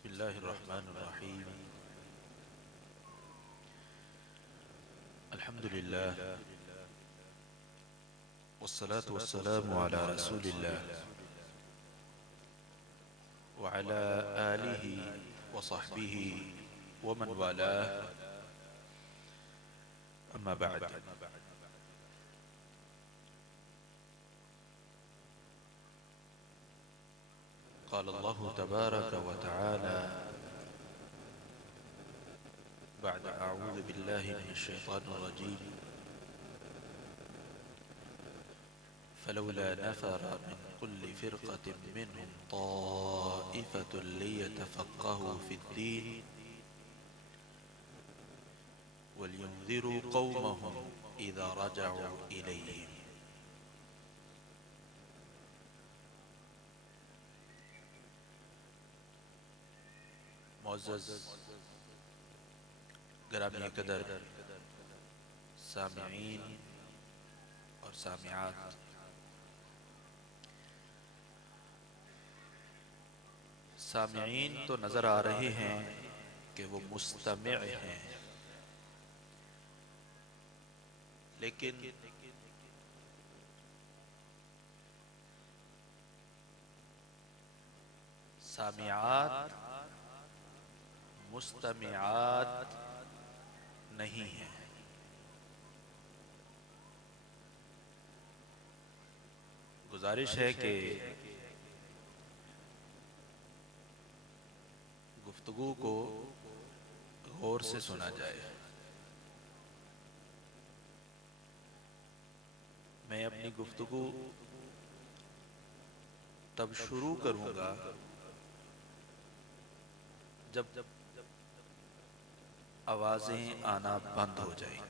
बिस्मिल्लाहिर्रहमानिर्रहीम। अल्हम्दुलिल्लाह वस्सलातु वस्सलामु अला रसूलिल्लाह व अला आलिहि व सहबिहि व मन वालाह, अम्मा बअद। क़ाल अल्लाहु तबारक व तआला बअद अऊज़ु बिल्लाहि मिनश शैतानिर रजीम, फलौला नफ़र मिन कुल्लि फ़िरक़तिन मिनहुम ताइफ़तुन लियतफ़क़्क़हू फ़िद्दीन वलियुन्ज़िरू क़ौमहुम इज़ा रजअू इलैहिम। मुअज़्ज़ज़ गिरामी क़दर सामिईन और सामिआत, सामिईन तो नज़र आ रहे हैं कि वो मुस्तमिअ हैं, लेकिन सामिआत मुस्तमिआत नहीं है। गुजारिश है कि गुफ्तगू को गौर से सुना जाए। मैं अपनी गुफ्तगू तब शुरू करूंगा जब आवाजें आना बंद हो जाएंगी।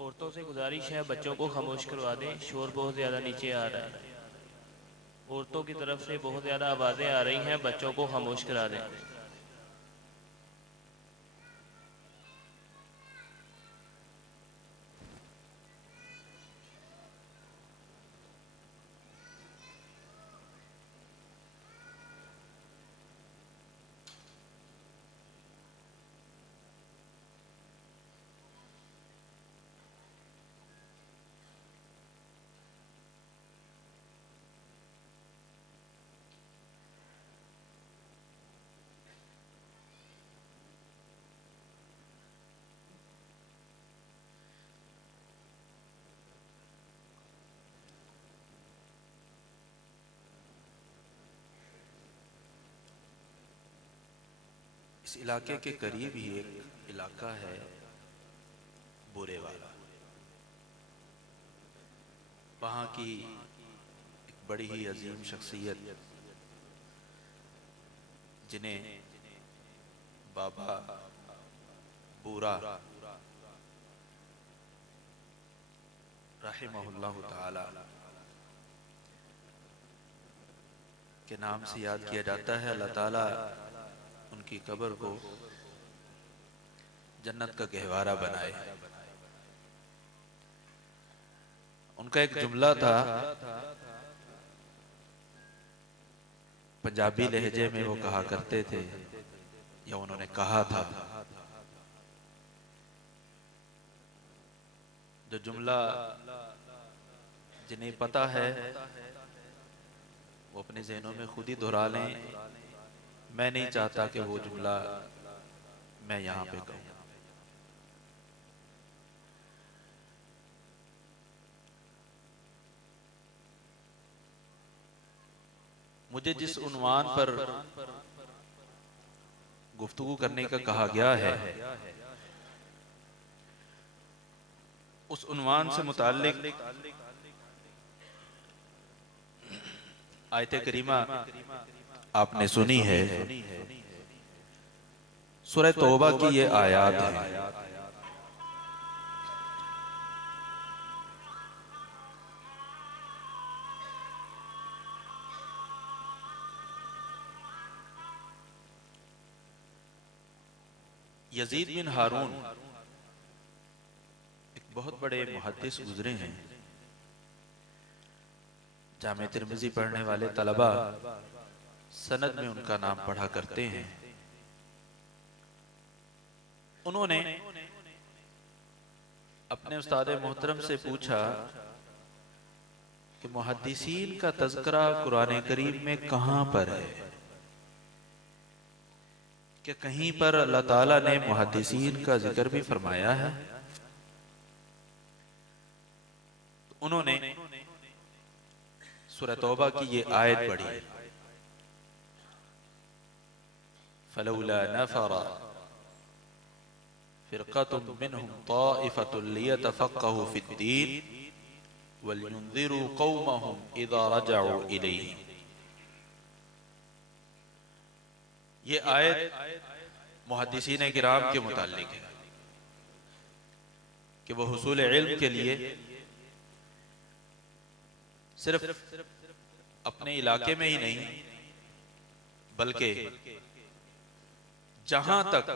औरतों से गुजारिश है बच्चों को खामोश करवा दें, शोर बहुत ज़्यादा नीचे आ रहा है। औरतों की तरफ से बहुत ज़्यादा आवाज़ें आ रही हैं, बच्चों को खामोश करा दें। इस इलाके के करीब ही एक इलाका है बुरे वाला। वहाँ की एक बड़ी ही अजीम शख्सियत जिन्हें बाबा बूरा रहिमहुल्लाहु ताला के नाम से याद किया जाता है। अल्लाह ताला उनकी कब्र को जन्नत का गहवारा बनाए। उनका एक जुमला था, पंजाबी लहजे में वो कहा करते थे या उन्होंने कहा था, जो जुमला जिन्हें पता है वो अपने ज़हनों में खुद ही दोहरा लें। मैं नहीं चाहता कि वो जुमला मैं यहाँ पे कहूँ। मुझे जिस उन्वान पर गुफ्तगू करने का कहा गया है उस उन्वान से मुताल्लिक आयत करीमा आपने सुनी है। सूरह तौबा की ये आयत है। यजीद बिन हारून एक बहुत बड़े मुहद्दिस गुजरे हैं। जामे तिर्मिज़ी पढ़ने वाले तलबा सनद में उनका नाम पढ़ा करते हैं। उन्होंने अपने उस्ताद मोहतरम से पूछा कि मुहद्दिसीन का तज़किरा कुरान करीम में कहाँ पर है? कि कहीं पर अल्लाह ताला ने मुहद्दिसीन का जिक्र भी फरमाया है? तो उन्होंने सूरह तौबा की ये आयत पढ़ी, फलौला नफरा फ़िरक़तुम मिनहुम ताइफ़तुन लियतफ़क़्क़हू फ़िद्दीन वलियुन्ज़िरू क़ौमहुम इज़ा रजअू इलैहिम। ये आयत मुहद्दिसीन किराम के मुताल्लिक है कि वह हुसूल इल्म के लिए सिर्फ अपने इलाके में ही नहीं बल्कि जहां तक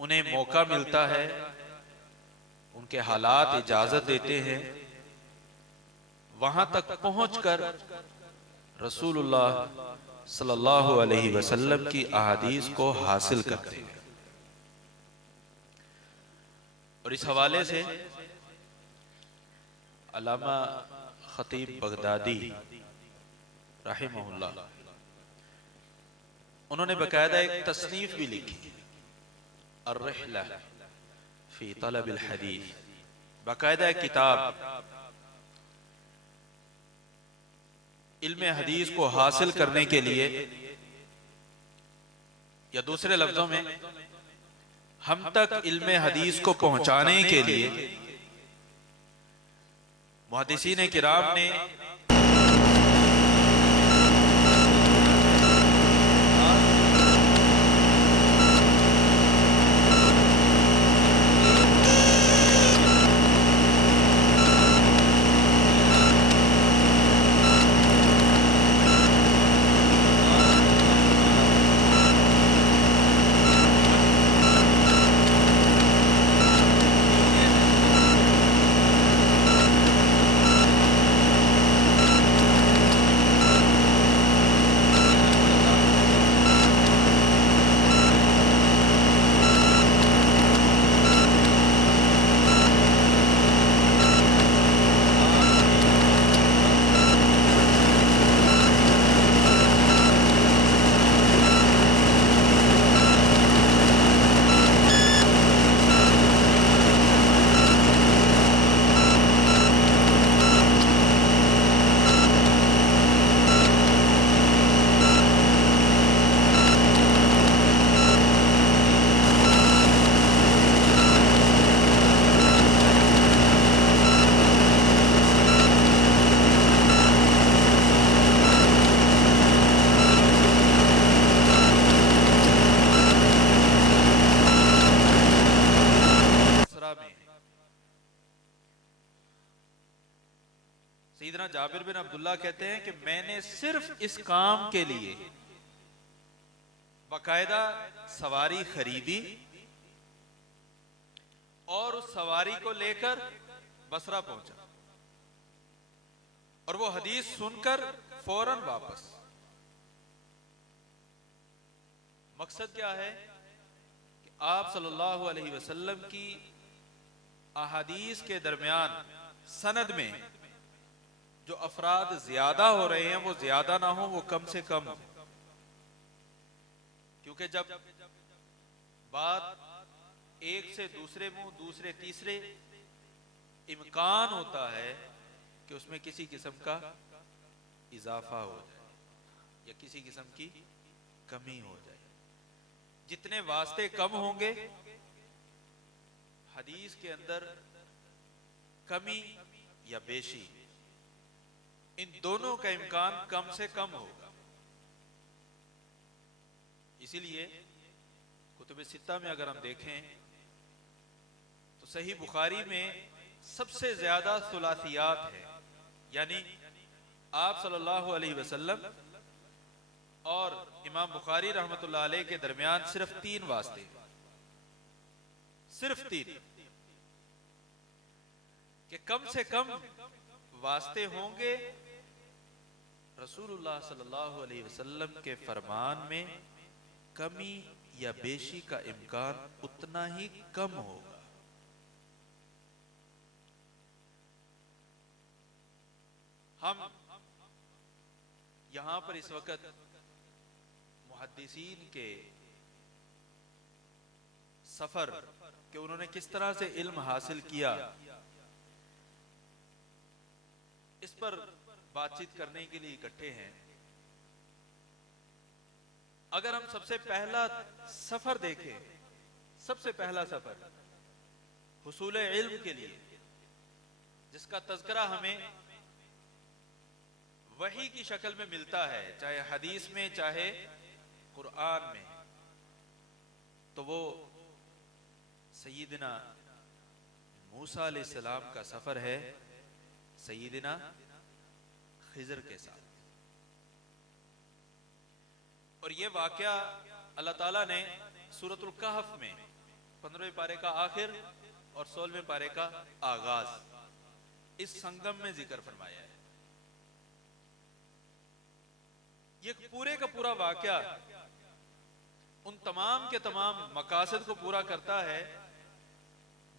उन्हें मौका मिलता है, उनके हालात इजाजत देते हैं, वहां तक पहुंचकर रसूलुल्लाह सल्लल्लाहु अलैहि वसल्लम की अहादीस को हासिल करते हैं। और इस हवाले से अल्लामा खतीब बगदादी रहमहुल्लाह उन्होंने बकायदा एक तसनीफ भी लिखी, अर्रिहला फी तलबिल हदीस, बकायदा एक किताब इल्म हदीस को हासिल करने के लिए, या दूसरे लफ्जों में हम तक इल्म हदीस को पहुंचाने के लिए मुहद्दिसीन किराम ने सैयदना जाबिर बिन अब्दुल्ला कहते हैं कि मैंने सिर्फ इस काम के लिए बाकायदा सवारी खरीदी और उस सवारी को लेकर बसरा पहुंचा और वो हदीस सुनकर फौरन वापस। मकसद क्या है कि आप सल्लल्लाहु अलैहि वसल्लम की अहादीस के दरमियान सनद में जो अफराद ज्यादा हो रहे हैं वो ज्यादा ना हो, वो कम से कम हो। क्योंकि जब बात एक से दूसरे मुंह, दूसरे तीसरे, इम्कान होता है कि उसमें किसी किस्म का इजाफा हो जाए या किसी किस्म की कमी हो जाए। जितने वास्ते कम होंगे हदीस के अंदर कमी या बेशी, इन दोनों का इम्कान कम से कम होगा। इसीलिए कुतुब सित्ता में अगर हम देखें तो सही बुखारी में सबसे ज्यादा सुलासियात है, यानी आप सल्लल्लाहु अलैहि वसल्लम और इमाम बुखारी रहमतुल्लाह अलैह के दरमियान सिर्फ 3 वास्ते, सिर्फ 3, कि कम से कम वास्ते होंगे रसूलुल्लाह सल्लल्लाहु अलैहि वसल्लम के फरमान में कमी या बेशी का इम्कान उतना ही कम होगा। हम यहां पर इस वक्त मुहद्दिसीन के सफर कि उन्होंने किस तरह से इल्म हासिल किया, इस पर बातचीत करने के लिए इकट्ठे हैं। अगर हम सबसे पहला सफर देखें, सबसे पहला सफर हुसूल इल्म के लिए, जिसका तज़किरा हमें वही की शक्ल में मिलता है, चाहे हदीस में चाहे कुरान में, तो वो सय्यिदना मूसा अलैहिस्सलाम का सफर है सय्यिदना खिज़र के साथ। और ये वाकया अल्लाह ताला ने सूरतुल कहफ में 15वें पारे का आखिर और 16वें पारे का आगाज इस संगम में जिक्र फरमाया है। ये पूरे का पूरा वाकया उन तमाम के तमाम मकासद को पूरा करता है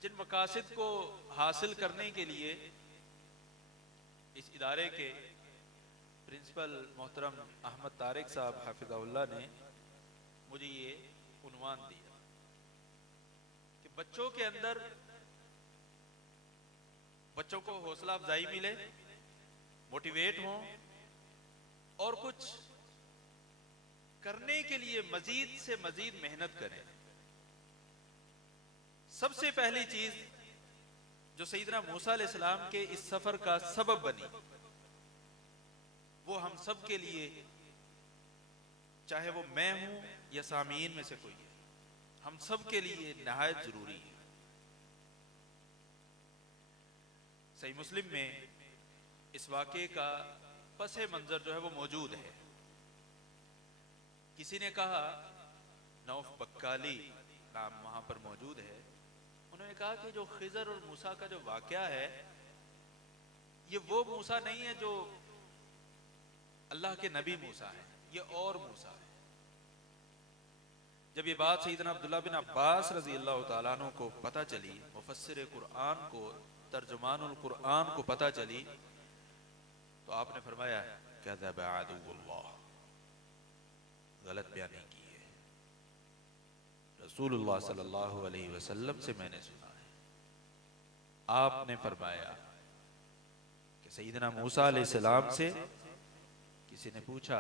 जिन मकासद को हासिल करने के लिए इस इदारे के प्रिंसिपल मोहतरम अहमद तारिक साहब हाफिज़हुल्लाह ने मुझे ये उन्वान दिया कि बच्चों के अंदर बच्चों को हौसला अफजाई मिले, मोटिवेट हों और कुछ करने के लिए मजीद से मजीद मेहनत करें। सबसे पहली चीज जो सैयदना मूसा अलैहिस्सलाम के इस सफर का सबब बनी, वो हम सब के लिए, चाहे वो मैं हूं या सामीन में से कोई है, हम सब के लिए नहायत जरूरी है। सही मुस्लिम में इस वाक़े का पसे मंजर जो है वो मौजूद है। किसी ने कहा, नौफ बक्काली नाम वहां पर मौजूद है, उन्होंने कहा कि जो खिज़र और मूसा का जो वाक़या है, ये वो मूसा नहीं है जो अल्लाह के नबी मूसा है, ये और मूसा है। जब ये बात सैयदना अब्दुल्लाह बिन अब्बास रजी अल्लाह तआला अन्हु को पता चली, मुफस्सिर कुरान को, तर्जुमानुल कुरान को पता चली, तो आपने फरमाया कज़ब अदुव्वुल्लाह, गलत बयानी की है, रसूलुल्लाह सल्लल्लाहु अलैहि वसल्लम से मैंने सुना है। आपने फरमाया कि सैयदना मूसा अलैहिस्सलाम से किसी ने पूछा,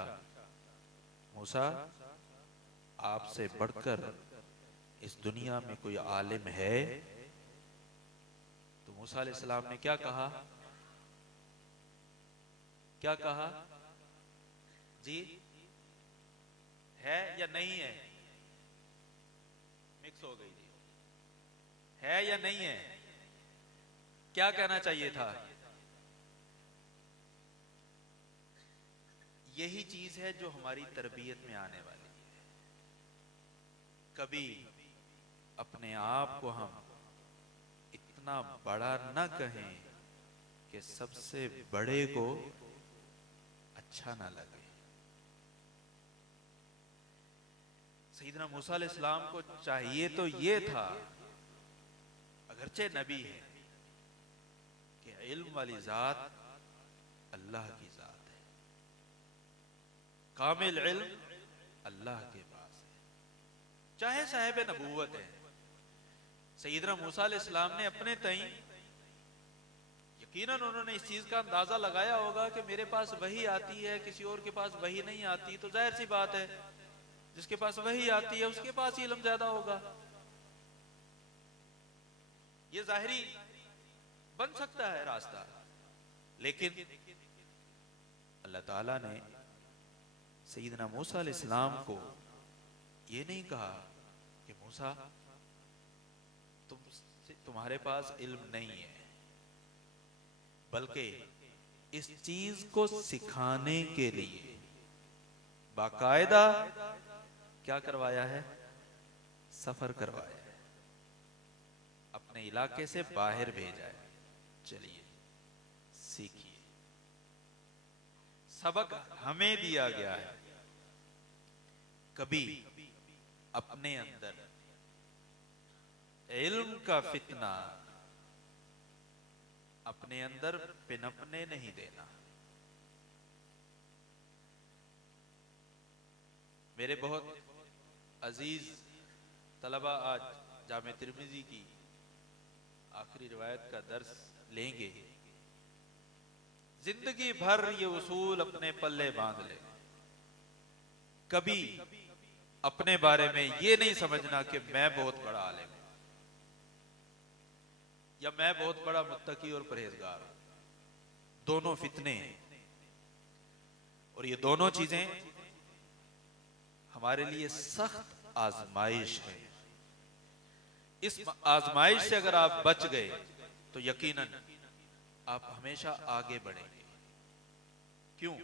मूसा आपसे बढ़कर इस दुनिया में कोई आलिम है? तो मूसा अलैहिस्सलाम ने क्या कहा? क्या कहा जी? है या नहीं है? मिक्स हो गई थी। है या नहीं है? क्या कहना चाहिए था? यही चीज है जो हमारी तरबियत में आने वाली है। कभी अपने आप को हम इतना बड़ा न कहें कि सबसे बड़े को अच्छा ना लगे। सैयदना मूसा अलैहिस्सलाम को चाहिए तो ये था, अगरचे नबी है, कि इल्म वाली जात अल्लाह की जात है, कामिल इल्म अल्लाह के पास है, चाहे साहिब नबूवत है। सैयदना मूसा अलैहिस्सलाम ने अपने तईं ये यकीनन उन्होंने इस चीज का अंदाजा लगाया होगा कि मेरे पास वही आती है, किसी और के पास वही नहीं आती, तो जाहिर सी बात है जिसके पास वही आती है उसके पास ही इल्म ज्यादा होगा। ये जाहिरी बन सकता है रास्ता, लेकिन अल्लाह ताला ने सैयदना मूसा अलैहिस्सलाम को ये नहीं कहा कि मूसा तुम्हारे पास इल्म नहीं है, बल्कि इस चीज को सिखाने के लिए बाकायदा क्या करवाया है, सफर करवाया है, अपने इलाके से बाहर भेजा है। चलिए सीखिए, सबक हमें दिया गया है। कभी अपने अंदर इल्म का फितना अपने अंदर पिनपने नहीं देना। मेरे बहुत अजीज तलबा आज जामे तिर्मिजी की आखिरी रिवायत का दर्स लेंगे। जिंदगी भर ये उसूल अपने पल्ले बांध ले, कभी अपने बारे में ये नहीं समझना कि मैं बहुत बड़ा आलिम हूं या मैं बहुत बड़ा मुत्तकी और परहेजगार हूं। दोनों फितने हैं, और ये दोनों चीजें हमारे लिए सख्त आजमाइश है। इस आजमाइश से अगर आप बच गए तो यकीनन आप हमेशा आगे बढ़ेंगे। क्यों?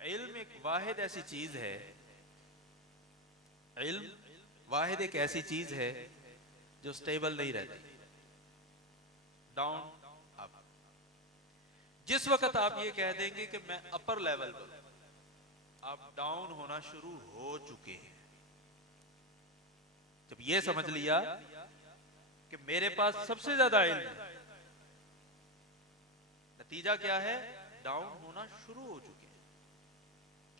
इल्म एक वाहिद ऐसी चीज है, इल्म वाहिद एक ऐसी चीज है जो स्टेबल नहीं रहती, डाउन अप। जिस वक्त आप ये कह देंगे कि मैं अपर लेवल पर, आप डाउन होना शुरू हो चुके हैं। जब ये समझ लिया कि मेरे पास सबसे ज्यादा इल्म है, नतीजा क्या है? डाउन होना शुरू हो चुके हैं।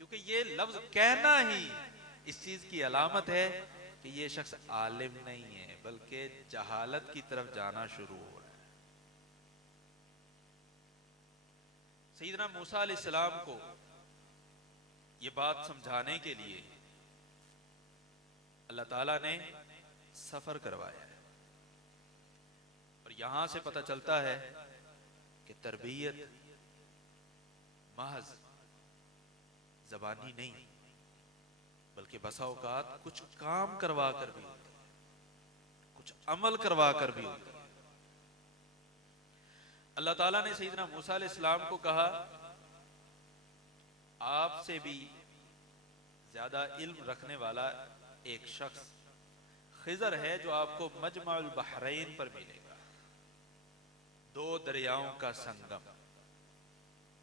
क्योंकि ये लफ्ज कहना ही इस चीज की अलामत है कि ये शख्स आलिम नहीं है, बल्कि जहालत की तरफ जाना शुरू हो रहा है। सैयदना मूसा अलैहिस्सलाम को ये बात समझाने के लिए अल्लाह ताला ने सफर करवाया है। और यहां से पता चलता है कि तरबियत महज जबानी नहीं, बल्कि बसा औकात कुछ काम करवा कर भी होती है, कुछ अमल करवा कर भी होती है। अल्लाह ताला ने सैयदना मूसा अलैहिस्सलाम को कहा, आपसे भी ज्यादा इल्म रखने वाला एक शख्स खिजर है जो आपको मजमाउल बहरैन पर मिलेगा, दो दरियाओं का संगम,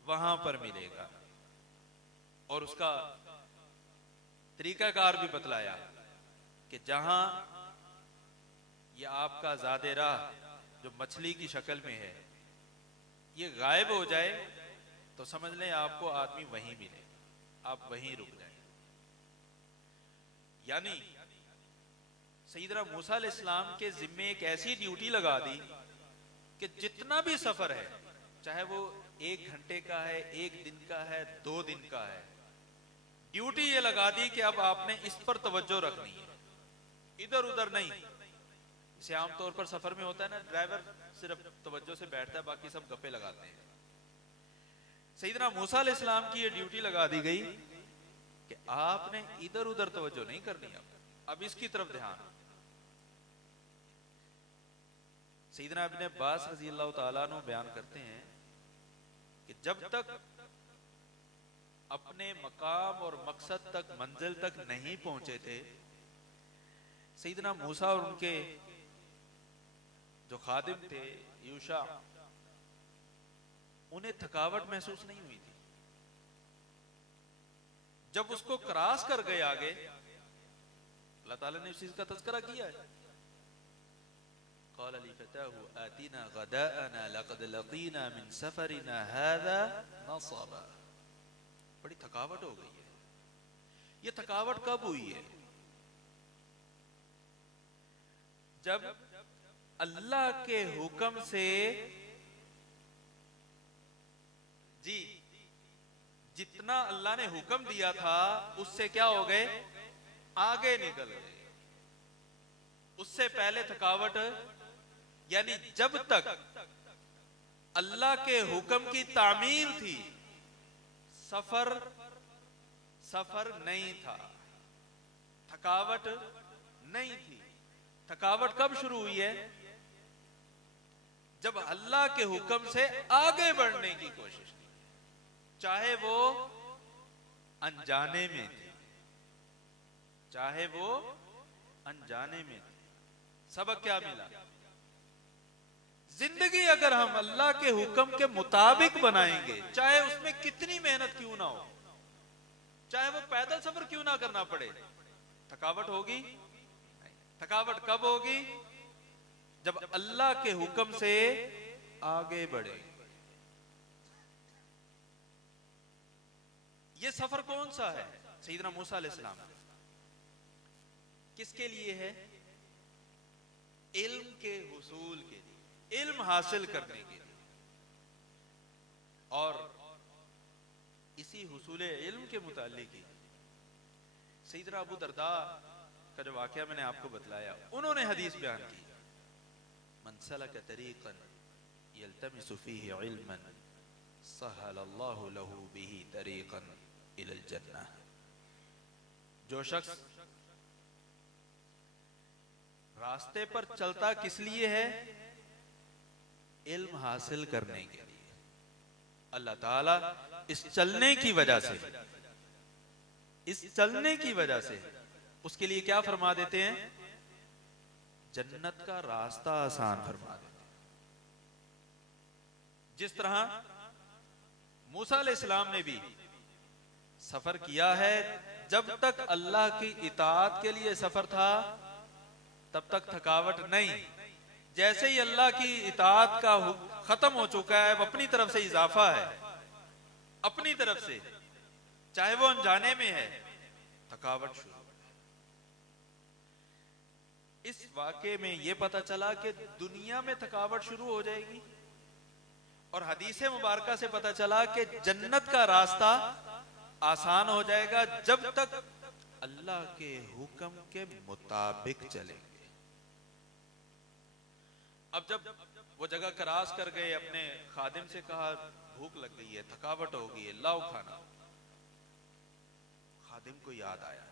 वहां पर मिलेगा। और उसका तरीकाकार भी बतलाया कि जहां ये आपका ज़ादे राह जो मछली की शक्ल में है ये गायब हो जाए तो समझ लें आपको आदमी वहीं मिले, आप वहीं रुक जाए। यानी सैयदना मूसा अलैहिस्सलाम के जिम्मे एक ऐसी ड्यूटी लगा दी कि जितना भी सफर है, चाहे वो 1 घंटे का है, 1 दिन का है, 2 दिन का है, ड्यूटी ये लगा दी कि अब आपने इस पर तवज्जो रखनी है, इधर उधर नहीं। जैसे आमतौर पर सफर में होता है ना, ड्राइवर सिर्फ तवज्जो से बैठता है, बाकी सब गप्पे लगाते हैं। सैयदना मूसा अलैहिस्सलाम की ये ड्यूटी लगा दी गई कि आपने इधर उधर तवज्जो नहीं करनी, अब इसकी तरफ ध्यान। सैयदना इब्न अब्बास रज़ी अल्लाह तआला अन्हु बयान करते हैं कि जब तक अपने मकाम और मकसद तक, मंजिल तक नहीं पहुंचे थे, सैयदना मूसा और उनके जो खादिम थे यूशा, उन्हें थकावट महसूस नहीं हुई थी। जब उसको क्रॉस कर गए आगे, अल्लाह ताला ने उस चीज का तज़किरा किया है। क़ाल ली फ़ताहु आतिना ग़दाअना लक़द लक़ीना मिन सफ़रिना हाज़ा नसबा। बड़ी थकावट हो गई है। ये थकावट कब हुई है? जब अल्लाह के हुक्म से जी, जितना अल्लाह ने हुक्म दिया था उससे क्या हो गए, आगे निकल गए। उससे पहले थकावट, यानी जब तक अल्लाह के हुक्म की तामील थी, सफर सफर नहीं था, थकावट नहीं थी। थकावट कब शुरू हुई है, जब अल्लाह के हुक्म से आगे बढ़ने की कोशिश की, चाहे वो अनजाने में थी, चाहे वो अनजाने में थी। सबक क्या मिला, जिंदगी अगर हम अल्लाह के हुक्म के मुताबिक बनाएंगे, चाहे उसमें कितनी मेहनत क्यों ना हो, चाहे वो पैदल सफर क्यों ना करना पड़े, थकावट होगी नहीं। थकावट कब होगी, जब अल्लाह के हुक्म से आगे बढ़े। ये सफर कौन सा है, सैयदना मूसा अलैहिस्सलाम किसके लिए है, इल्म के हुसूल के लिए, इल्म हासिल करने के लिए। और इसी हुसूल इल्म के मुतालिक सैयदना अबू दरदा का जो वाकया मैंने आपको बतलाया, उन्होंने हदीस बयान की, मन सलक तरीक़न यल्तमिसु फ़ीही इल्मन सहलल्लाहु लहू बिही तरीक़न इलल जन्नह। जो शख्स रास्ते पर चलता किस लिए है, इल्म हासिल करने के लिए, अल्लाह ताला इस चलने की वजह से, इस चलने की वजह से उसके लिए क्या फरमा देते हैं, जन्नत का रास्ता आसान फरमा देते हैं। जिस तरह मूसा अलैहिस्सलाम ने भी सफर किया है, जब तक अल्लाह की इताअत के लिए सफर था तब तक थकावट नहीं। जैसे ही अल्लाह की इताअत का खत्म हो चुका है, अपनी तरफ से इजाफा है, अपनी तरफ से, चाहे वो अनजाने में है, थकावट शुरू। इस वाक़े में यह पता चला कि दुनिया में थकावट शुरू हो जाएगी, और हदीस मुबारका से पता चला कि जन्नत का रास्ता आसान हो जाएगा जब तक अल्लाह के हुक्म के मुताबिक चलेंगे। अब जब वो जगह क्रॉस कर गए, अपने खादिम से कहा भूख लग गई है, थकावट हो गई है, लाओ खाना। खादिम को याद आया,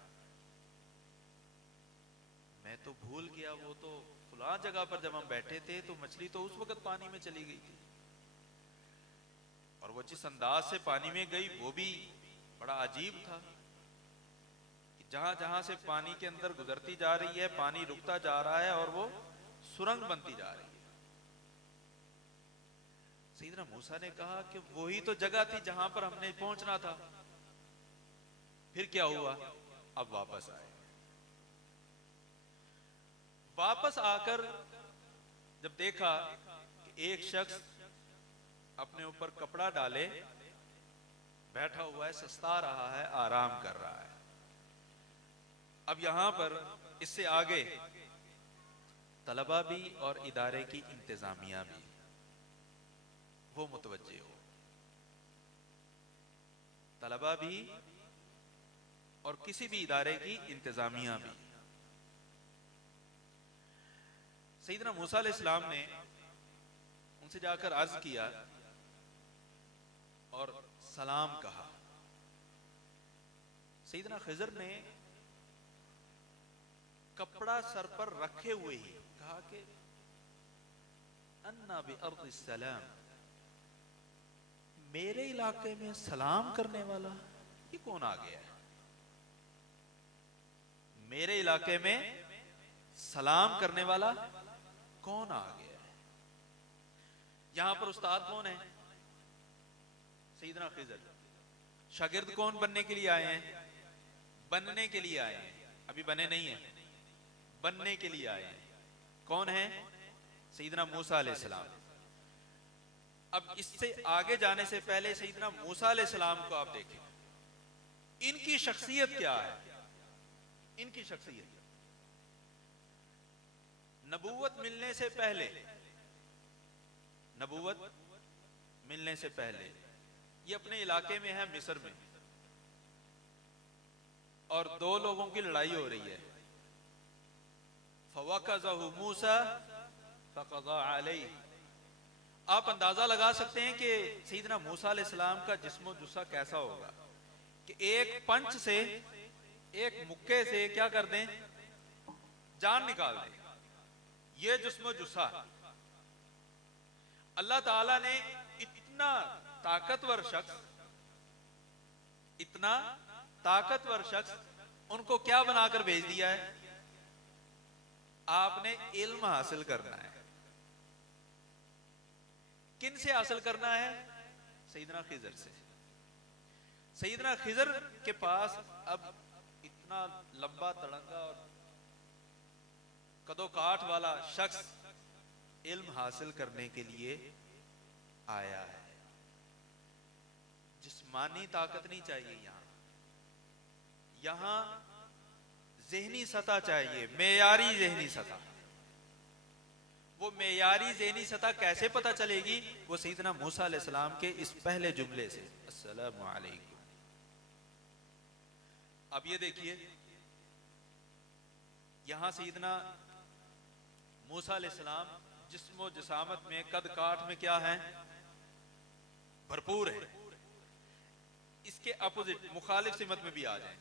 मैं तो भूल गया, वो तो फुला जगह पर जब हम बैठे थे तो मछली तो उस वक्त पानी में चली गई थी, और वो जिस अंदाज से पानी में गई वो भी बड़ा अजीब था कि जहां जहां से पानी के अंदर गुजरती जा रही है, पानी रुकता जा रहा है और वो सुरंग बनती जा रही है। सैयदना मूसा ने कहा कि वही तो जगह थी जहां पर हमने पहुंचना था। फिर क्या हुआ, अब वापस आए। वापस आकर जब देखा कि एक शख्स अपने ऊपर कपड़ा डाले बैठा हुआ है, सस्ता रहा है, आराम कर रहा है। अब यहां पर इससे आगे तलबा भी और इदारे की इंतजामिया भी वो मुतवज्जे हो, तलबा भी और किसी भी इदारे की इंतजामिया भी। सैयदना मूसा अलैहिस्सलाम ने उनसे जाकर अर्ज किया और सलाम कहा। सैयदना खिज़र ने कपड़ा सर पर रखे हुए ही कहा कि अन्ना बि अर्दिस सलाम, मेरे इलाके में सलाम करने वाला ये कौन आ गया है, मेरे इलाके में सलाम करने वाला कौन आ गया है। यहां पर उस्ताद कौन है, सैयदना खिज़र। शागिर्द कौन बनने के लिए आए हैं, बनने के लिए आए हैं, अभी बने नहीं है, बनने के लिए आए हैं। कौन है, सैयदना मूसा अलैहिस्सलाम। अब इससे आगे जाने से पहले सैयदना मूसा अलैहिस्सलाम को आप देखें, इनकी शख्सियत क्या है, इनकी शख्सियत नबूवत मिलने से पहले, नबूवत मिलने से पहले ये अपने इलाके में है मिस्र में, और दो लोगों की लड़ाई हो रही है। फवक़ज़हु मूसा फ़क़ज़ा अलैहि। आप अंदाजा लगा सकते हैं कि सैयदना मूसा अलैहिस्सलाम का जिस्म जुस्सा कैसा होगा कि एक पंच से, एक मुक्के से क्या कर दें, जान निकाल दें। ये जिस्म जुस्सा अल्लाह ताला ने इतना ताकतवर शख्स, इतना ताकतवर शख्स उनको क्या बनाकर भेज दिया है? आपने इल्म हासिल करना है। किन से हासिल करना है? सैयदना खिजर से। सैयदना खिजर के पास अब इतना लंबा तड़ंगा और कदो काठ वाला शख्स इल्म हासिल करने के लिए आया है। जिस्मानी ताकत नहीं चाहिए यहां ज़हनी सतह चाहिए, मेयारी ज़हनी सतह। वो मेयारी ज़हनी सतह कैसे पता चलेगी? वो सैयदना मूसा अलैहिस्सलाम के इस पहले जुमले से, अस्सलामु अलैकुम। अब ये देखिए, यहां सैयदना मूसा अलैहिस्सलाम जिस्मो जिसामत में, कद काठ में क्या है? भरपूर है। इसके अपोजिट मुखालिफ सिमत में भी आ जाए।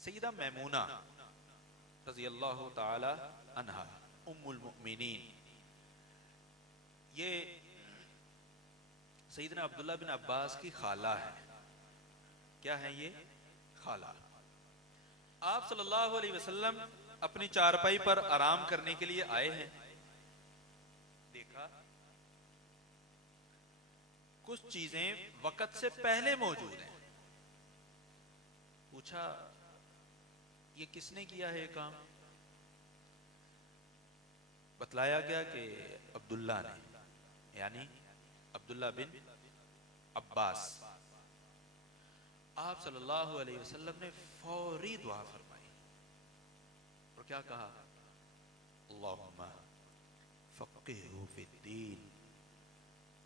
सैयदा मैमूना रज़ियल्लाहु ताला अन्हा उम्मुल मुमिनीन, ये सैयदना अब्दुल्ला बिन अब्बास की खाला है। क्या है ये? खाला। आप सल्लल्लाहु अलैहि वसल्लम अपनी चारपाई पर आराम करने के लिए आए हैं। देखा कुछ चीजें वक्त से पहले मौजूद हैं। पूछा ये किसने किया है ये काम? बतलाया गया कि अब्दुल्ला ने, यानी अब्दुल्ला बिन अब्बास। आप सल्लल्लाहु अलैहि वसल्लम ने फौरी दुआ फरमाई और क्या कहा? अल्लाहुम्मा फ़क़्क़िहु फ़िद्दीन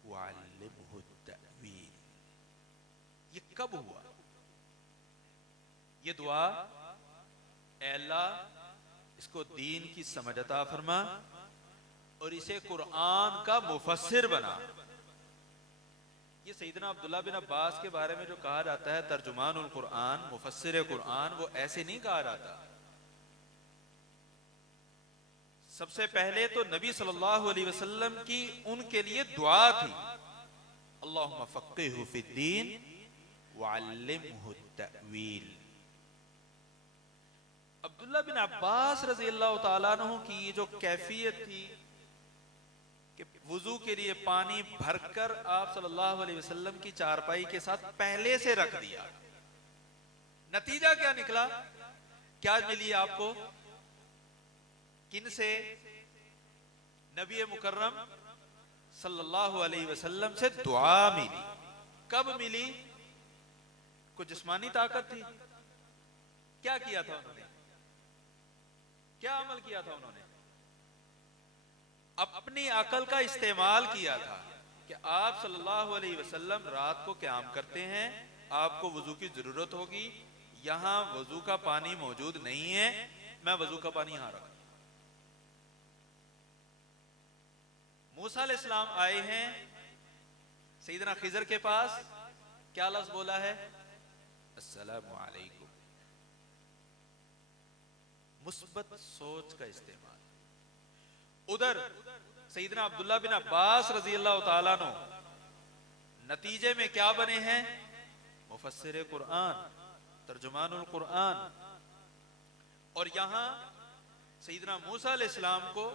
वअल्लिमहु तअवील। ये कब हुआ? ये दुआ, ऐ अल्लाह इसको दीन की समझ अता फरमा और इसे कुरान का मुफस्सिर बना। ये सैयदना अब्दुल्ला बिन अब्बास के बारे में जो कहा जाता है तर्जुमानुल कुरान, मुफस्सिर कुरान, वो ऐसे नहीं कहा जाता। सबसे पहले तो नबी सल्लल्लाहु अलैहि वसल्लम की उनके लिए दुआ थी, अल्लाहुम्मा फ़क़्क़िहु फ़िद्दीन वअल्लिमहु तअवील। अब्दुल्ला बिन अब्बास रज़ियल्लाहु ताला अन्हु की जो कैफियत थी कि वुजू के लिए पानी भरकर आप सल्लल्लाहु अलैहि वसल्लम की चारपाई के साथ पहले से रख दिया। नतीजा क्या निकला? क्या मिली आपको? किन से? नबी मुकर्रम सल्लल्लाहु अलैहि वसल्लम से दुआ मिली। कब मिली? कुछ जिस्मानी ताकत थी? क्या किया था उन्होंने? क्या अमल किया था उन्होंने? अपनी अकल का इस्तेमाल किया था कि आप सल्लल्लाहु अलैहि वसल्लम रात को क़याम करते हैं, आपको वुजू की जरूरत होगी, यहां वुजू का पानी मौजूद नहीं है, मैं वुजू का पानी यहां रखा। मूसा अलैहिस्सलाम आए हैं सैयदना खिजर के पास, क्या लफ्ज़ बोला है? अस्सलामु अलैकुम। मुस्बत सोच का इस्तेमाल। उधर सैयदना अब्दुल्ला बिन अब्बास रज़ियल्लाहु ताला अन्हु नतीजे में क्या बने हैं? मुफस्सिर कुरान, तर्जुमानुल कुरान। और यहां सैयदना मूसा अलैहिस्सलाम को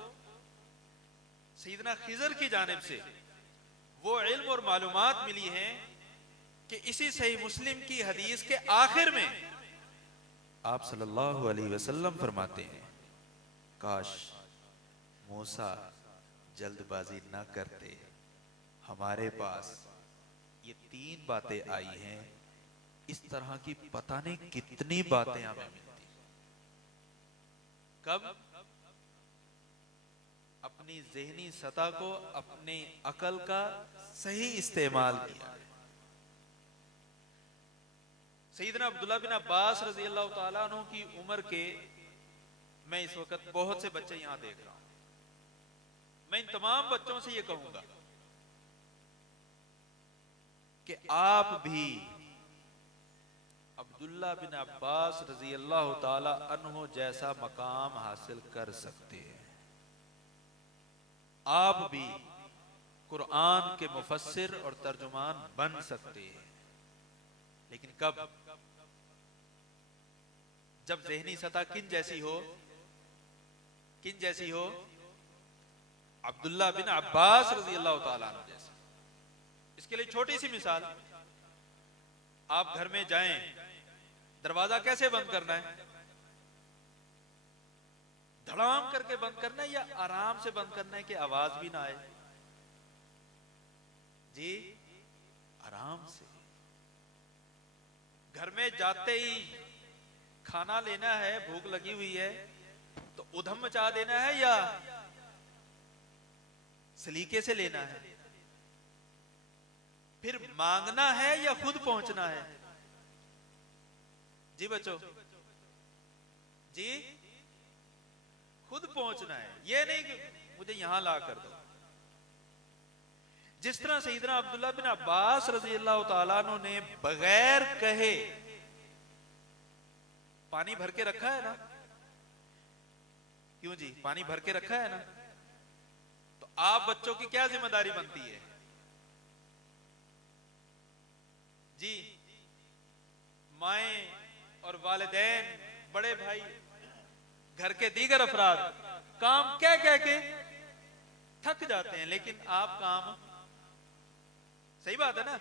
सैयदना खिजर की जानिब से वो इल्म और मालूमात मिली हैं कि इसी सही मुस्लिम की हदीस के आखिर में आप सल्लल्लाहु अलैहि वसल्लम फरमाते हैं, काश मूसा जल्दबाजी ना करते, हमारे पास ये 3 बातें आई हैं, इस तरह की पता नहीं कितनी बातें हमें मिलती। कब? अपनी ज़हनी सतह को, अपनी अकल का सही इस्तेमाल किया। सैयदना अब्दुल्ला बिन अब्बास रजी अल्लाह ताला अन्हु की उम्र के, मैं इस वक्त बहुत से बच्चे यहां देख रहा हूं, मैं इन तमाम बच्चों से यह कहूंगा कि आप भी अब्दुल्ला बिन अब्बास रजी अल्लाह ताला अन्हु जैसा मकाम हासिल कर सकते हैं। आप भी कुरान के मुफस्सिर और तर्जुमान बन सकते हैं, लेकिन कब? जब ज़हनी सतह किन जैसी हो? किन जैसी हो? अब्दुल्ला बिन अब्बास रजी अल्लाह ताला अन्हु जैसी। इसके लिए छोटी सी मिसाल, आप घर में जाएं, दरवाजा कैसे बंद करना है? धड़ाम करके बंद करना है या आराम से बंद करना है कि आवाज भी ना आए? जी, आराम से। घर में जाते ही खाना लेना है, भूख लगी हुई है, तो उधम मचा देना है या सलीके से लेना है? फिर मांगना है या खुद पहुंचना है? जी बच्चों, जी खुद पहुंचना है। यह नहीं कि मुझे यहां ला कर दो। जिस तरह सैयदना अब्दुल्ला बिन अब्बास रजी अल्लाह ताला अन्हु ने बगैर कहे पानी भर के रखा है ना, क्यों जी, पानी भर के रखा है ना, तो आप बच्चों की क्या जिम्मेदारी बनती है? जी, माएं और वालिदैन, बड़े भाई, घर के दीगर अफराद काम कह कह के थक जाते हैं, लेकिन आप काम, सही बात है ना?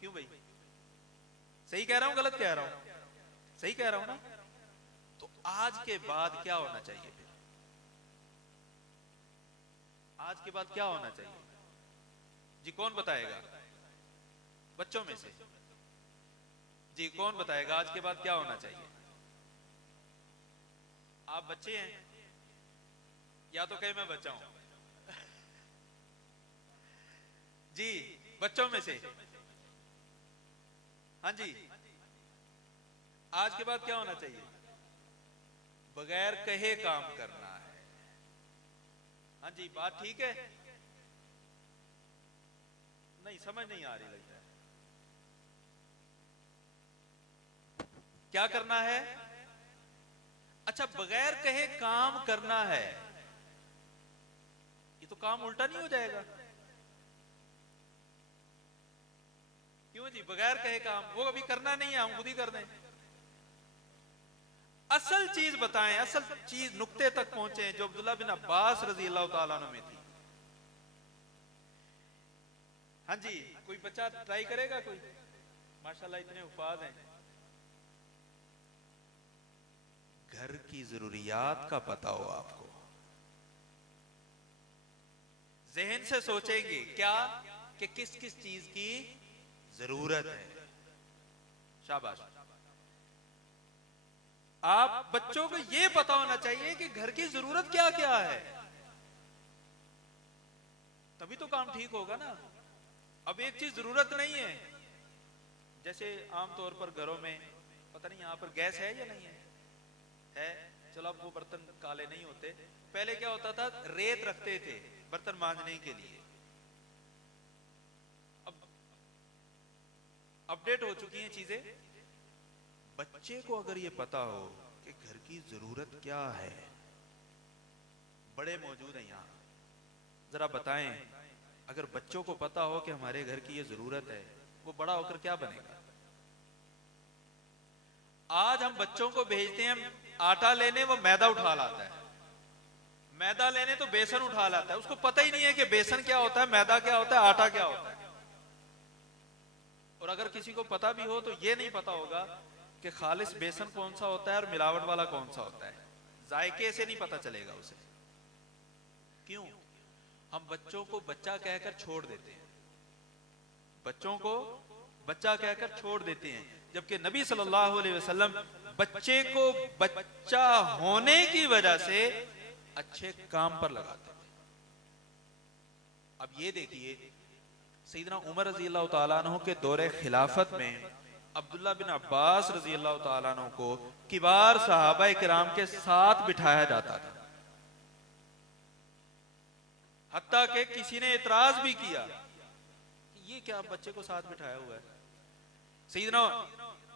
क्यों भाई, सही कह रहा हूं गलत कह रहा हूं? सही कह रहा हूं ना? तो आज के बाद क्या होना चाहिए? फिर आज के बाद क्या होना चाहिए? जी कौन बताएगा? बच्चों में से जी कौन बताएगा आज के बाद क्या होना चाहिए? आप बच्चे हैं या तो कहे मैं बच्चा हूं। जी बच्चों में से, हाँ जी, आज के बाद क्या होना चाहिए? बगैर कहे काम करना है। हाँ जी, बात ठीक है? नहीं समझ नहीं आ रही लगता है। क्या करना है? अच्छा, बगैर कहे काम करना है, ये तो काम उल्टा नहीं हो जाएगा? क्यों जी, बगैर कहे काम, वो अभी करना नहीं है, हम खुद ही कर दें। असल चीज बताएं, असल चीज नुक्ते तक पहुंचे जो अब्दुल्ला बिन अब्बास रजी अल्लाह ताला अन्हु में थी। हाँ जी, कोई बच्चा ट्राई करेगा? कोई? माशाल्लाह इतने उफाद हैं। घर की जरूरियात का पता हो आपको, जहन से सोचेंगे क्या कि किस किस चीज की जरूरत है। शाबाश। आप बच्चों को यह पता होना चाहिए कि घर की जरूरत क्या क्या है, तभी तो काम ठीक होगा ना। अब एक चीज जरूरत नहीं है, जैसे आमतौर पर घरों में, पता नहीं यहां पर गैस है या नहीं है, चलो अब वो बर्तन काले नहीं होते। पहले क्या होता था, रेत रखते थे बर्तन मांजने के लिए। अब अपडेट हो चुकी हैं चीजें। बच्चे को अगर ये पता हो कि घर की जरूरत क्या है, बड़े मौजूद हैं यहां, जरा बताएं, अगर बच्चों को पता हो कि हमारे घर की ये जरूरत है, वो बड़ा होकर क्या बनेगा? आज हम बच्चों को भेजते हैं आटा लेने, वो मैदा उठा लाता है, मैदा लेने तो बेसन उठा लाता है। उसको पता ही नहीं है कि बेसन क्या होता है, मैदा क्या होता है, आटा क्या होता है। और अगर किसी को पता भी हो तो ये नहीं पता होगा कि खालिस बेसन कौन सा होता है और मिलावट वाला कौन सा होता है। जायके से नहीं पता चलेगा उसे। क्यों? हम बच्चों को बच्चा कहकर छोड़ देते हैं, बच्चों को बच्चा कहकर छोड़ देते हैं, जबकि नबी सल्लल्लाहु अलैहि वसल्लम बच्चे को बच्चा होने की वजह से अच्छे काम पर लगाते थे। अब ये देखिए, सैयदना उमर रजी अल्लाह तआला अन्हु के दौरे खिलाफत में अब्दुल्ला बिन अब्बास रजी अल्लाह तआला अन्हु को किबार सहाबा किराम के साथ बिठाया जाता था। हत्ता कि किसी ने इतराज भी किया कि ये क्या बच्चे को साथ बिठाया हुआ है। सैयदना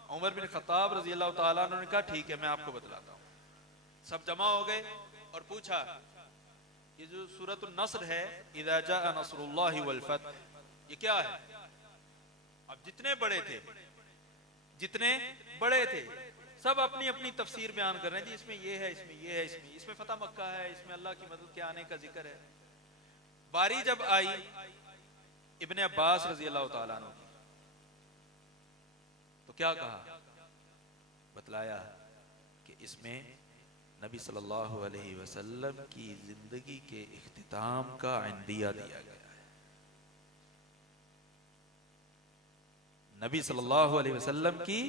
उमर बिन खत्ताब रजी अल्लाह तआला अन्हु ने कहा ठीक है, मैं आपको बतलाता हूँ। सब जमा हो गए और पूछा, ये जो सूरतुन नस्र है, इज़ा जाअ नस्रुल्लाहि वल फतह, ये क्या है? अब जितने बड़े थे सब अपनी अपनी तफसीर बयान कर रहे हैं, इसमें ये है, इसमें ये है, इसमें फतह मक्का है, इसमें अल्लाह की मदद के आने का जिक्र है। बारी जब आई इब्ने अब्बास रजी अल्लाह तआला अन्हु की, तो क्या कहा? बतलाया कि इसमें नबी सल्लल्लाहु अलैहि वसल्लम की जिंदगी के इख्तिताम का इंदिया दिया गया है। नबी सल्लल्लाहु अलैहि वसल्लम की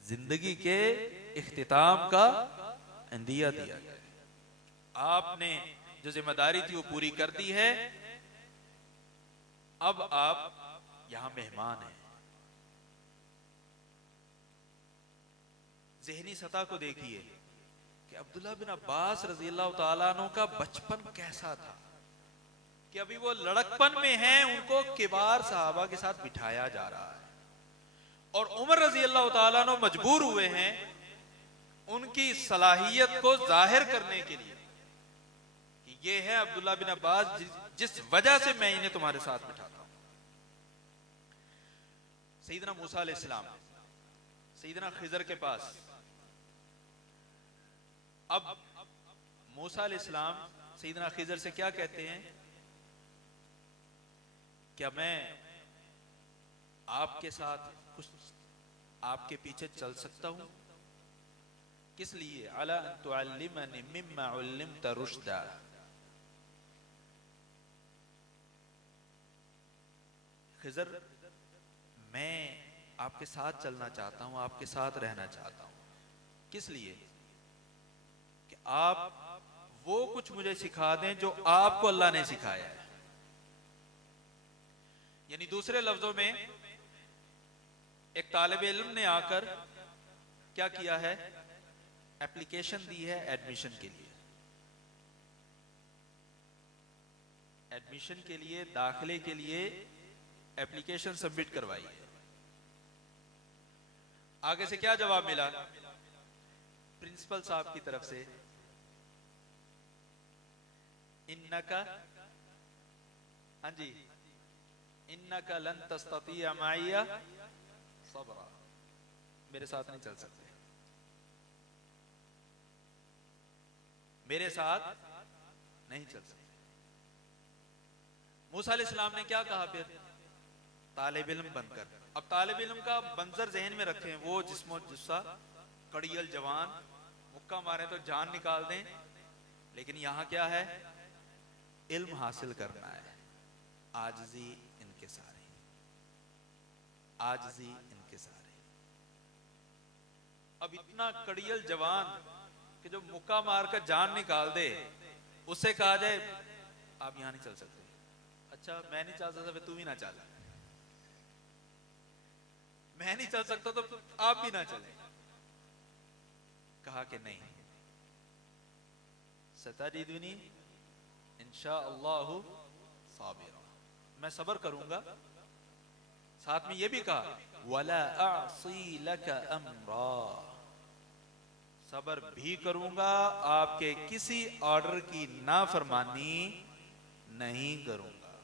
जिंदगी के इख्तिताम का इंदिया दिया गया है। आपने जो जिम्मेदारी थी वो पूरी कर दी है, अब आप यहां मेहमान हैं। ज़हनी सतह को देखिए कि अब्दुल्ला बिन अब्बास रजी अल्लाह तआला अन्हु का बचपन कैसा था कि अभी वो लड़कपन में हैं, उनको किबार सहाबा के साथ बिठाया जा रहा है। और उमर रजी अल्लाह तआला अन्हु मजबूर हुए हैं उनकी सलाहियत को जाहिर करने के लिए कि ये है अब्दुल्ला बिन अब्बास जिस वजह से मैं इन्हें तुम्हारे साथ बिठाता हूं। सैयदना मूसा अलैहिस्सलाम सैयदना खिजर के पास, अब मूसा अलैहिस्सलाम सैयदना खिजर से क्या कहते हैं? क्या मैं आपके साथ कुछ आपके पीछे चल सकता हूं? किस लिए? अला अन तुअल्लिमनी मिम्मा उल्लिमता रुश्दा, खिजर मैं आपके साथ चलना चाहता हूं, आपके साथ रहना चाहता हूं। किस लिए? कि आप वो कुछ मुझे सिखा दें जो आपको अल्लाह ने सिखाया है। यानी दूसरे लफ्जों में एक तालिब इल्म ने आकर क्या किया है? एप्लीकेशन दी है एडमिशन के लिए। एडमिशन के लिए, दाखिले के लिए एप्लीकेशन सबमिट करवाई है। आगे से क्या जवाब मिला? प्रिंसिपल साहब की तरफ से, इन्नका, हाँ जी, इन्नका लन तस्ततिया माइया सबरा, मेरे साथ नहीं चल सकते, मेरे साथ नहीं चल सकते। मूसा अलैहिस्सलाम ने क्या कहा फिर? तालिब इल्म बनकर। अब तालिब इल्म का मंजर जहन में रखें, वो जिस्मो जुस्सा, कड़ियल जवान, मुक्का मारे तो जान निकाल दें, लेकिन यहां क्या है? इल्म हासिल करना है। आजिज़ी इनकिसारी, आजिज़ी इनकिसारी। अब इतना कड़ियल जवान कि जो मुक्का मारकर जान निकाल दे, उससे कहा जाए आप यहां नहीं चल सकते। अच्छा, मैं नहीं चल सकता, तू भी ना चल। मैं नहीं चल सकता तो आप भी ना चले। कहा कि नहीं, सताजिदुनी इंशाअल्लाहु साबिरा, मैं सब्र करूंगा। साथ में यह भी कहा वला अअसी लका अम्रा, सब्र भी करूंगा, आपके किसी ऑर्डर की नाफरमानी नहीं करूंगा।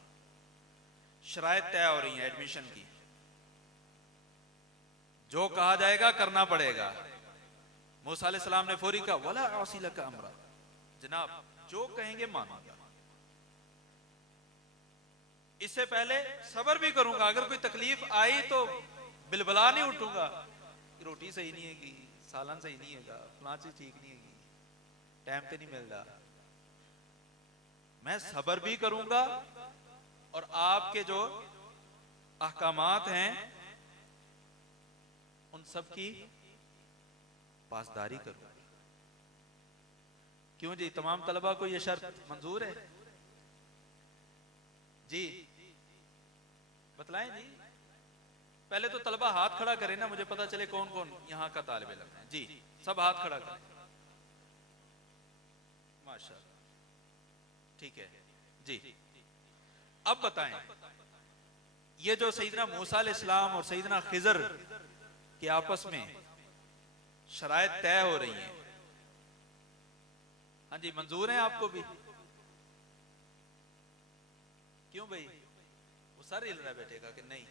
शराइत तय हो रही है एडमिशन की, जो कहा जाएगा करना पड़ेगा। मूसा अलैहिस्सलाम ने फौरी कहा वला अअसी लका अम्रा, जनाब जो कहेंगे मानूंगा, इससे पहले सब्र भी करूंगा, अगर कोई तकलीफ आई तो बिलबला नहीं उठूंगा, रोटी सही नहीं है, सालन सही नहीं है, फलां चीज ठीक नहीं है, टाइम पे नहीं मिल रहा। मैं सब्र भी करूंगा और आपके जो अहकामात हैं उन सब की पासदारी करूंगा। क्यों जी, तमाम तलबा को यह शर्त मंजूर है? जी बतलाएं जी। पहले तो तलबा हाथ खड़ा करें ना, मुझे पता चले कौन कौन यहाँ का तालिब इल्म है। जी सब हाथ खड़ा करें, माशाअल्लाह, ठीक है जी। अब बताएं, ये जो सैयदना मूसा अलैहिस्सलाम और सैयदना खिजर के आपस में शरायत तय हो रही हैं, हाँ जी मंजूर है आपको भी? क्यों भाई, वो सर हिल रहा है बेटे का कि नहीं?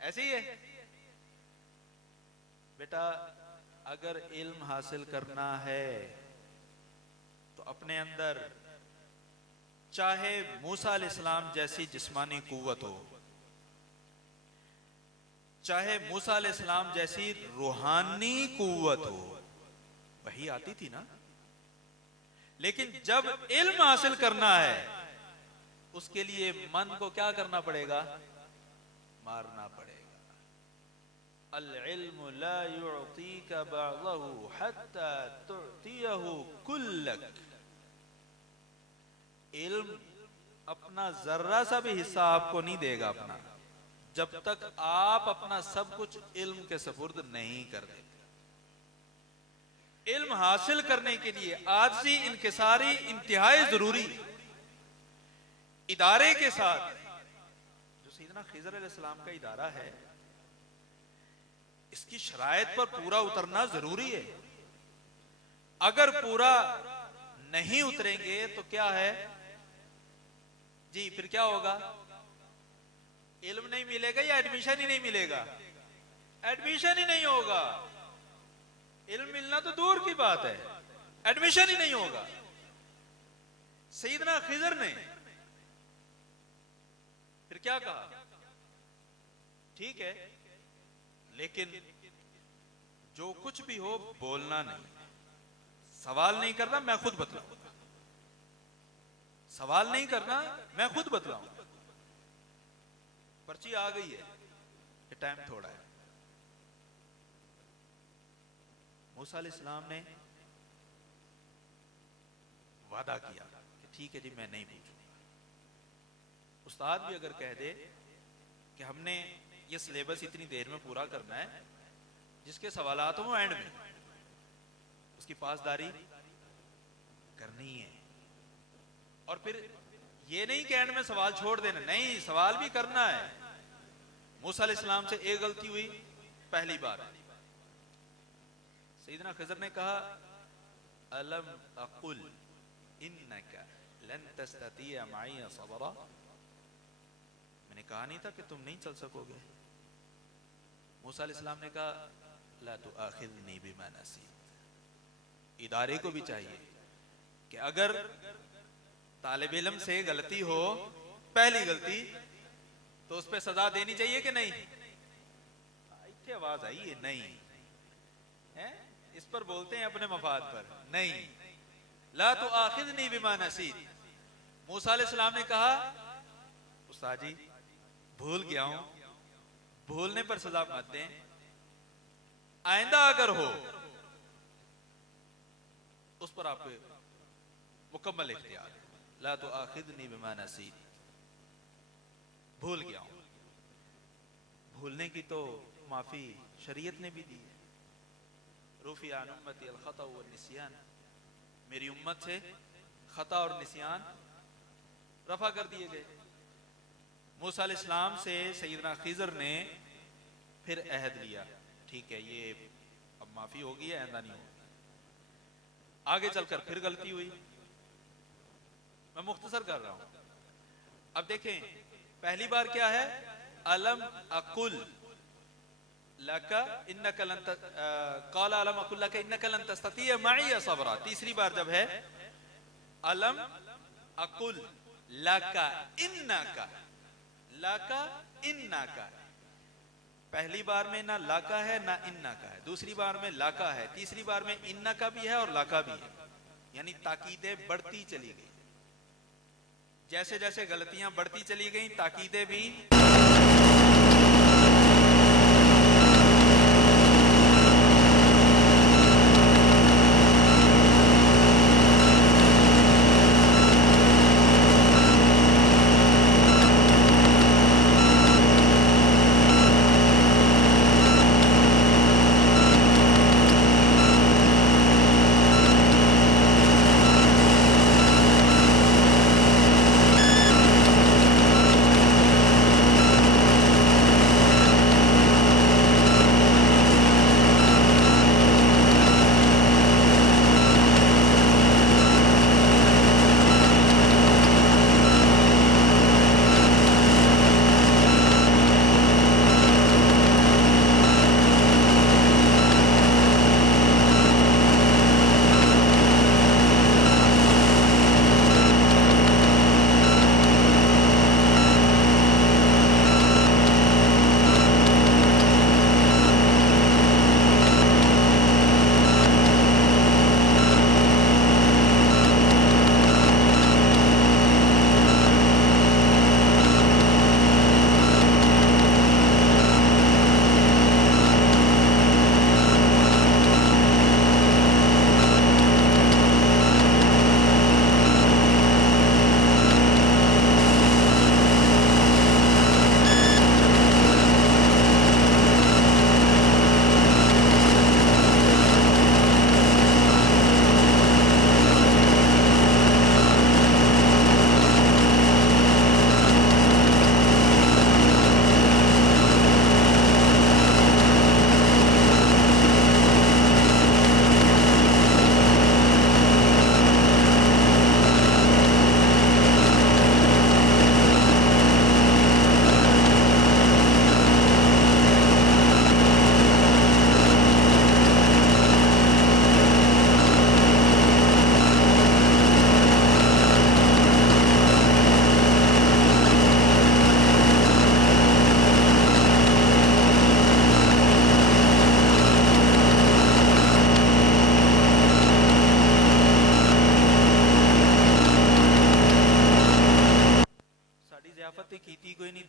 ऐसे ही है बेटा, अगर इल्म हासिल करना है तो अपने अंदर चाहे मूसा अलैहिस्सलाम जैसी जिस्मानी कुव्वत हो, चाहे मूसा अलैहिस्सलाम जैसी रूहानी कुव्वत हो, वही आती थी ना। लेकिन जब इल्म हासिल करना है उसके लिए मन को क्या करना पड़ेगा? मारना पड़ेगा। अल इल्मु ला युअतीका बअदहु हत्ता तुअतियहु कुल्लक। इल्म अपना जर्रा सा भी हिस्सा आपको नहीं देगा अपना, जब तक आप अपना सब कुछ इल्म के सपुर्द नहीं कर देते। इल्म हासिल करने के लिए आजिज़ी इनकिसारी इंतहाई जरूरी। इदारे के साथ जो सैयदना खिज़र अलैहिस्सलाम का इदारा है, इसकी शरायत पर पूरा उतरना जरूरी है। अगर पूरा नहीं उतरेंगे तो क्या है जी, फिर क्या होगा? इल्म नहीं मिलेगा या एडमिशन ही नहीं मिलेगा? एडमिशन ही नहीं होगा। इल्म मिलना तो दूर की बात है, एडमिशन ही नहीं होगा। सैयदना खिज़र ने फिर क्या कहा? ठीक है, लेकिन जो कुछ भी हो बोलना नहीं, सवाल नहीं करना, मैं खुद बतलाऊंगा। सवाल नहीं करना, मैं खुद बतलाऊंगा। पर्ची आ गई है, ये टाइम थोड़ा है। मूसा अलैहिस्सलाम ने वादा किया कि ठीक है जी मैं नहीं पूछूंगा। उस्ताद भी अगर कह दे कि हमने ये सिलेबस इतनी देर में पूरा करना है, जिसके सवालात हो एंड में, उसकी पासदारी करनी है। और फिर ये नहीं कि एंड में सवाल छोड़ देना, नहीं, सवाल भी करना है। मूसा अलैहिस्सलाम से एक गलती हुई पहली बार, सैयदना खिज़र ने कहा अलम अकुल इन्नका लन तस्ततिया माइया सबरा। मैंने कहा नहीं था कि तुम नहीं चल सकोगे? मूसा अलैहिस्सलाम ने कहा ला तुआखिज़नी बिमा नसीत। इदारे को भी चाहिए कि अगर तालिब इल्म से गलती हो, पहली गलती, तो उस पर सजा देनी चाहिए कि नहीं? इतनी आवाज आई है नहीं है, इस पर बोलते हैं अपने मफाद पर, नहीं। ला तुआखिज़नी बिमा नसीत। मूसा अलैहिस्सलाम ने कहा उस्ताद जी भूल गया हूं, भूलने पर सजा मत दें, आइंदा अगर हो उस पर आपको मुकम्मल इख्तियार है। ला तुआखिज़नी बिमा नसीत, भूल गया हूं। भूलने की तो माफी शरीयत ने भी दी है। रुफ़िया अन उम्मती अल खता व निस्यान, मेरी उम्मत से खता और निस्यान रफा कर दिए गए। मूसा अलैहिस्सलाम से सैयदना खिज़र ने फिर अहद लिया, ठीक है ये अब माफी होगी है, आइंदा नहीं होगी। आगे चलकर फिर गलती हुई, मैं मुख्तसर कर रहा हूं। अब देखें पहली बार क्या है, अलम अकुल लका इन्नका लन क़ाला अलम अकुल लका इन्नका लन तस्ततिया मइया सबरा। तीसरी बार जब है अलम अकुल लका इन्नका, लका इन्नका, पहली बार में ना लाका है ना इन्ना का है, दूसरी बार में लाका है, तीसरी बार में इन्ना का भी है और लाका भी है, यानी ताकीदें बढ़ती चली गई। जैसे जैसे गलतियां बढ़ती चली गई, ताकीदें भी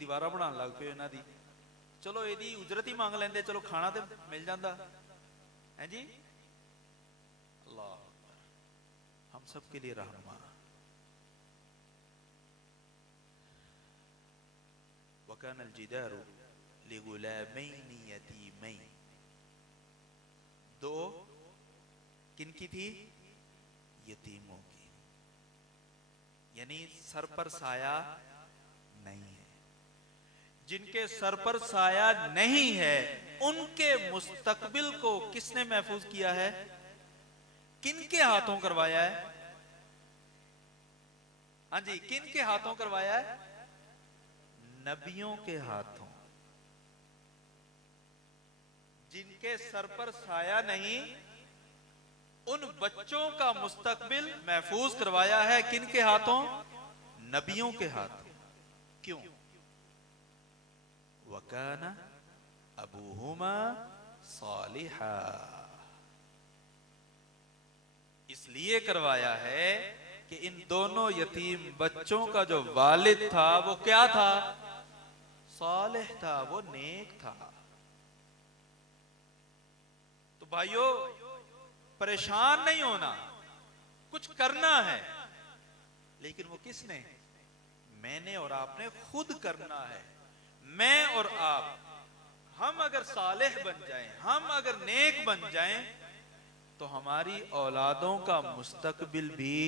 दीवारा बनाने लग पे इन्हां दी। चलो यदि उजरत ही मांग लेंदे, चलो खाना तो मिल जाता है जी। अल्लाह अकबर। हम सब के लिए रहनुमा। वकानल जिदारु लिगुलामैनि यतीमैन। दो किनकी थी? यतीमों की। यानी सर पर साया नहीं है। जिनके सर पर साया नहीं है उनके मुस्तकबिल को किसने महफूज किया है? किनके हाथों करवाया है? हाँ जी, किनके हाथों करवाया है? नबियों के हाथों। जिनके सर पर साया नहीं, उन बच्चों का मुस्तकबिल महफूज करवाया है किनके हाथों? नबियों के हाथों। क्यों? वकाना अबूहुमा सालिहा। इसलिए करवाया है कि इन दोनों यतीम बच्चों का जो वालिद था वो क्या था? सालिह था, वो नेक था। तो भाइयों, परेशान नहीं होना, कुछ करना है, लेकिन वो किसने? मैंने और आपने खुद करना है। मैं और आप, हम अगर सालेह बन जाएं, हम अगर नेक बन जाएं, तो हमारी औलादों का मुस्तकबिल भी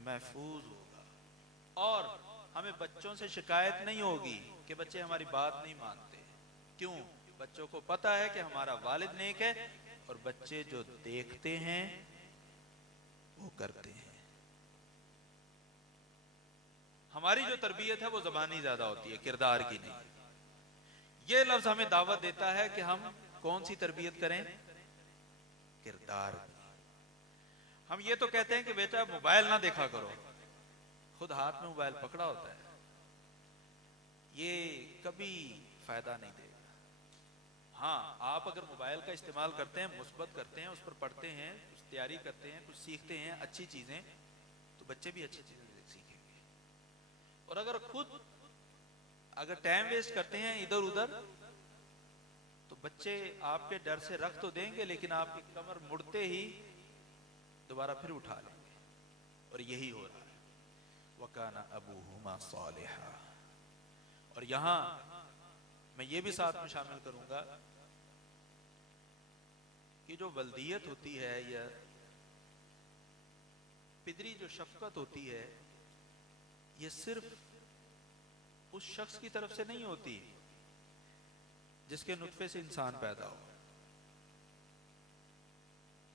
महफूज होगा और हमें बच्चों से शिकायत नहीं होगी कि बच्चे हमारी बात नहीं मानते। क्यों? बच्चों को पता है कि हमारा वालिद नेक है और बच्चे जो देखते हैं वो करते हैं। हमारी जो तरबियत है वो ज़बानी ज्यादा होती है, किरदार की नहीं। ये लफ्ज हमें दावत देता है कि हम कौन सी तरबियत करें? किरदार की। हम ये तो कहते हैं कि बेटा मोबाइल ना देखा करो, खुद हाथ में मोबाइल पकड़ा होता है, ये कभी फायदा नहीं देगा। हाँ, आप अगर मोबाइल का इस्तेमाल करते हैं, मुस्बत करते हैं, उस पर पढ़ते हैं, कुछ तैयारी करते हैं, कुछ सीखते हैं अच्छी चीजें, तो बच्चे भी अच्छी चीजें सीखेंगे। और अगर खुद अगर टाइम वेस्ट करते हैं इधर उधर, तो बच्चे आपके डर से रख तो देंगे लेकिन आपकी कमर मुड़ते ही दोबारा फिर उठा लेंगे। और यही हो रहा है। वकाना अबूहुमा सालिहा। और यहां मैं ये भी साथ में शामिल करूंगा कि जो वल्दियत होती है या पिदरी जो शफकत होती है, ये सिर्फ उस शख्स की तरफ से नहीं होती जिसके नुत्फे से इंसान पैदा हो।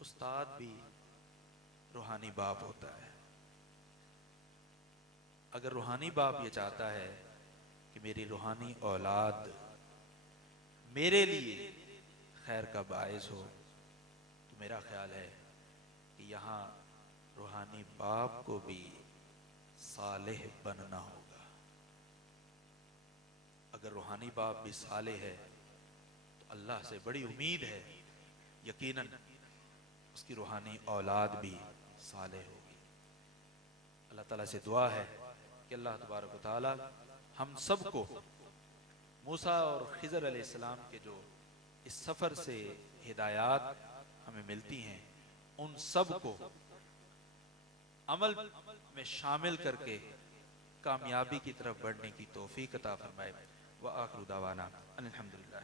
उस्ताद भी रूहानी बाप होता है। अगर रूहानी बाप ये चाहता है कि मेरी रूहानी औलाद मेरे लिए खैर का बायस हो, तो मेरा ख्याल है कि यहाँ रूहानी बाप को भी सालेह बनना होगा। अगर रूहानी बाप भी सालेह है तो अल्लाह से बड़ी उम्मीद है, यकीनन उसकी रूहानी औलाद भी सालेह होगी। अल्लाह ताला से दुआ है कि अल्लाह तबारक व तआला हम सबको मूसा और खिज़र अलैहिस्सलाम के जो इस सफ़र से हिदायत हमें मिलती हैं, उन सब को अमल में शामिल करके कामयाबी की तरफ बढ़ने की तौफीक अता फरमाए। व आखिरु दावाना अल्हम्दुलिल्लाह।